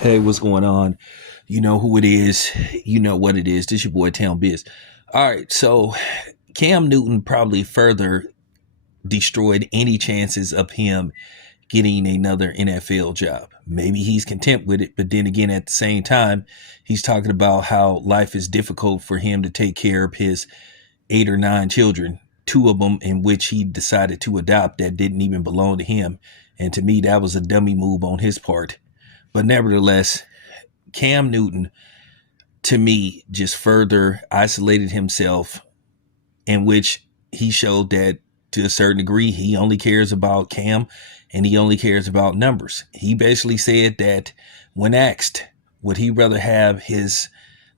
Hey, what's going on? You know who it is. You know what it is. This your boy Town Biz. All right, so Cam Newton probably further destroyed any chances of him getting another NFL job. Maybe he's content with it, but then again, at the same time, he's talking about how life is difficult for him to take care of his 8 or 9 children, two of them in which he decided to adopt that didn't even belong to him. And to me, that was a dummy move on his part. But nevertheless, Cam Newton, to me, just further isolated himself, in which he showed that to a certain degree, he only cares about Cam and he only cares about numbers. He basically said that when asked, would he rather have his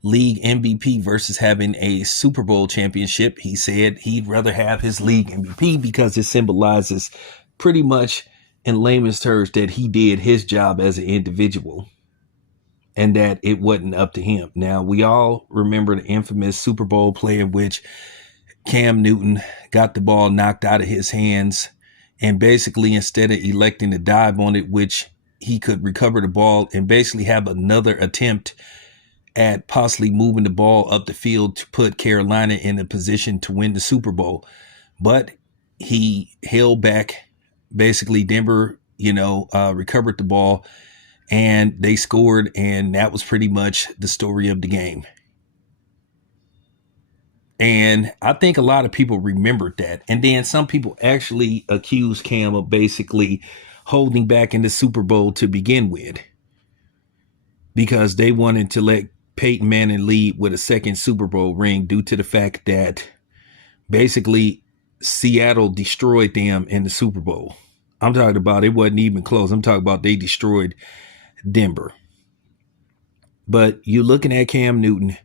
league MVP versus having a Super Bowl championship, he said he'd rather have his league MVP because it symbolizes pretty much in layman's terms that he did his job as an individual and that it wasn't up to him. Now, we all remember the infamous Super Bowl play in which Cam Newton got the ball knocked out of his hands, and basically instead of electing to dive on it, which he could recover the ball and basically have another attempt at possibly moving the ball up the field to put Carolina in a position to win the Super Bowl. But he held back. Basically, Denver, recovered the ball and they scored, and that was pretty much the story of the game. And I think a lot of people remembered that. And then some people actually accused Cam of basically holding back in the Super Bowl to begin with because they wanted to let Peyton Manning lead with a second Super Bowl ring due to the fact that basically Seattle destroyed them in the Super Bowl. I'm talking about it wasn't even close. I'm talking about they destroyed Denver. But you're looking at Cam Newton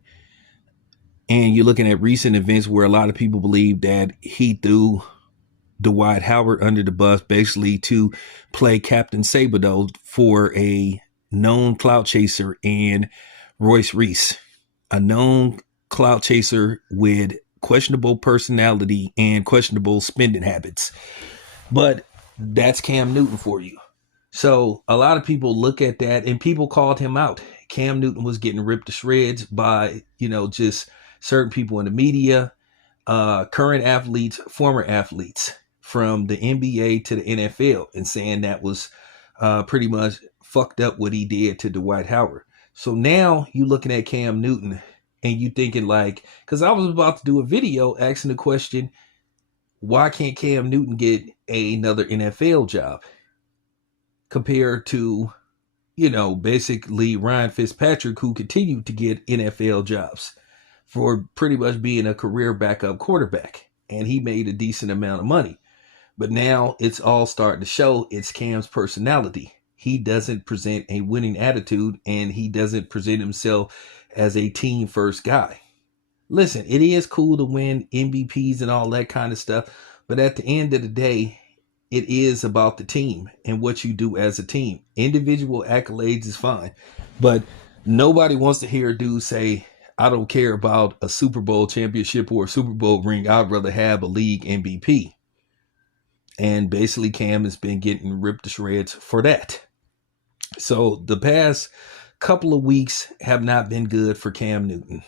and you're looking at recent events where a lot of people believe that he threw Dwight Howard under the bus basically to play Captain Sabato for a known clout chaser in Royce Reese, a known clout chaser with questionable personality and questionable spending habits. But that's Cam Newton for you. So a lot of people look at that and people called him out. Cam Newton was getting ripped to shreds by, just certain people in the media, current athletes, former athletes from the NBA to the NFL, and saying that was pretty much fucked up what he did to Dwight Howard. So now you looking at Cam Newton and you thinking like, because I was about to do a video asking the question, why can't Cam Newton get another NFL job compared to, basically Ryan Fitzpatrick, who continued to get NFL jobs for pretty much being a career backup quarterback. And he made a decent amount of money. But now it's all starting to show it's Cam's personality. He doesn't present a winning attitude and he doesn't present himself as a team first guy. Listen, it is cool to win MVPs and all that kind of stuff. But at the end of the day, it is about the team and what you do as a team. Individual accolades is fine. But nobody wants to hear a dude say, I don't care about a Super Bowl championship or a Super Bowl ring. I'd rather have a league MVP. And basically Cam has been getting ripped to shreds for that. So the past couple of weeks have not been good for Cam Newton.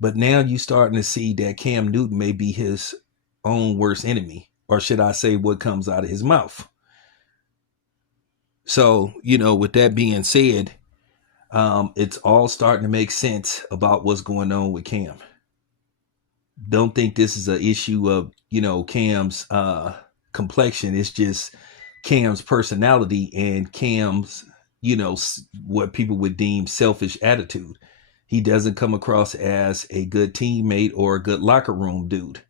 But now you're starting to see that Cam Newton may be his own worst enemy, or should I say what comes out of his mouth. So, with that being said, it's all starting to make sense about what's going on with Cam. Don't think this is an issue of, Cam's complexion. It's just Cam's personality and Cam's, what people would deem selfish attitude. He doesn't come across as a good teammate or a good locker room dude.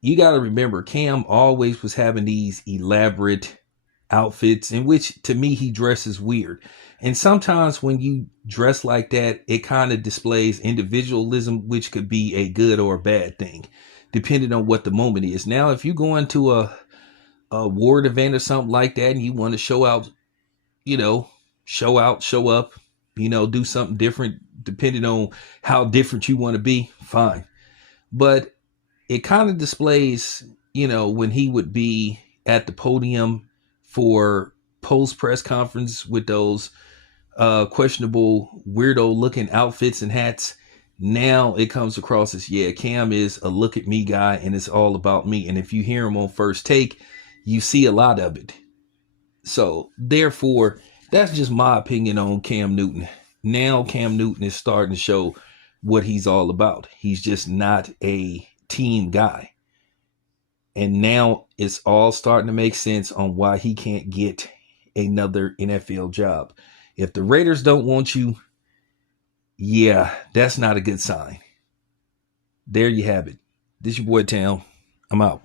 You got to remember, Cam always was having these elaborate outfits in which, to me, he dresses weird. And sometimes when you dress like that, it kind of displays individualism, which could be a good or a bad thing, depending on what the moment is. Now, if you go into a award event or something like that and you want to show out, show up, do something different, depending on how different you want to be, fine. But it kind of displays, when he would be at the podium for post press conference with those questionable weirdo looking outfits and hats. Now it comes across as, yeah, Cam is a look at me guy and it's all about me. And if you hear him on First Take, you see a lot of it. So therefore, that's just my opinion on Cam Newton. Now Cam Newton is starting to show what he's all about. He's just not a team guy. And now it's all starting to make sense on why he can't get another NFL job. If the Raiders don't want you, yeah, that's not a good sign. There you have it. This your boy Town. I'm out.